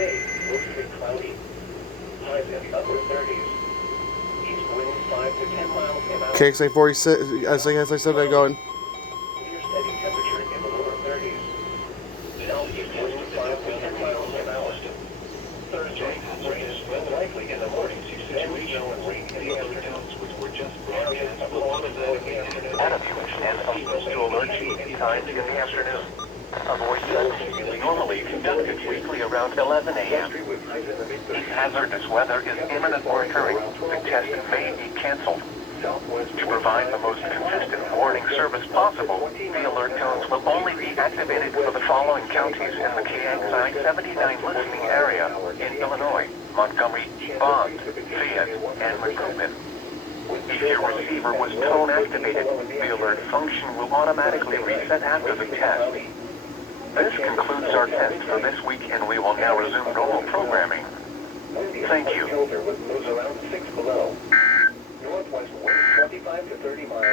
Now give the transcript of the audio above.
Today, mostly cloudy. Highs in the upper 30s. East winds 5 to 10 miles an hour. KXI46, as I said, they're going. Near steady temperature in the lower 30s. Southeast winds 5 to 10 miles an hour. Thursday, rain is well likely in the morning. Then snow and rain in the afternoon. Areas of cold snow in the afternoon. And signals to alert you times in the afternoon. Avoid sun. Normally conducted weekly around 11 a.m. If hazardous weather is imminent or occurring, the test may be canceled. To provide the most consistent warning service possible, the alert tones will only be activated for the following counties in the KXI79 listening area in Illinois: Montgomery, Bond, Fayette, and Macoupin. If your receiver was tone activated, the alert function will automatically reset after the test. This concludes our test for this week, and we will now resume normal programming. Thank you. With lows around 6 below. Northwest winds 25 to 30 miles.